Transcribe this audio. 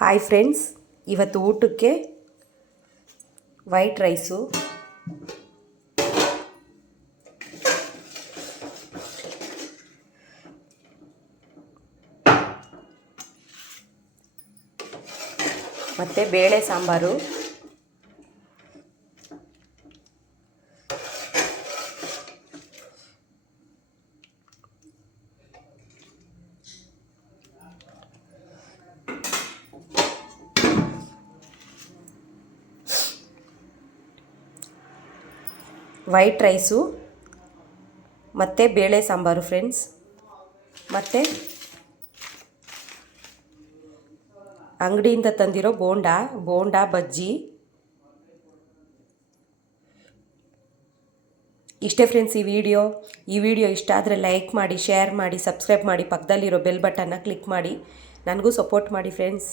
Hi friends, ಇವತ್ತು ಊಟಕ್ಕೆ white rice, ಮತ್ತು ಬೇಳೆ ಸಾಂಬಾರು, ವೈಟ್ ರೈಸು ಮತ್ತು ಬೇಳೆ ಸಾಂಬಾರು ಫ್ರೆಂಡ್ಸ್. ಮತ್ತು ಅಂಗಡಿಯಿಂದ ತಂದಿರೋ ಬೋಂಡಾ ಬಜ್ಜಿ. ಇಷ್ಟೇ ಫ್ರೆಂಡ್ಸ್ ಈ ವಿಡಿಯೋ ಇಷ್ಟ ಆದರೆ ಲೈಕ್ ಮಾಡಿ, ಶೇರ್ ಮಾಡಿ, ಸಬ್ಸ್ಕ್ರೈಬ್ ಮಾಡಿ, ಪಕ್ಕದಲ್ಲಿರೋ ಬೆಲ್ ಬಟನ್ನ ಕ್ಲಿಕ್ ಮಾಡಿ, ನನಗೂ ಸಪೋರ್ಟ್ ಮಾಡಿ ಫ್ರೆಂಡ್ಸ್.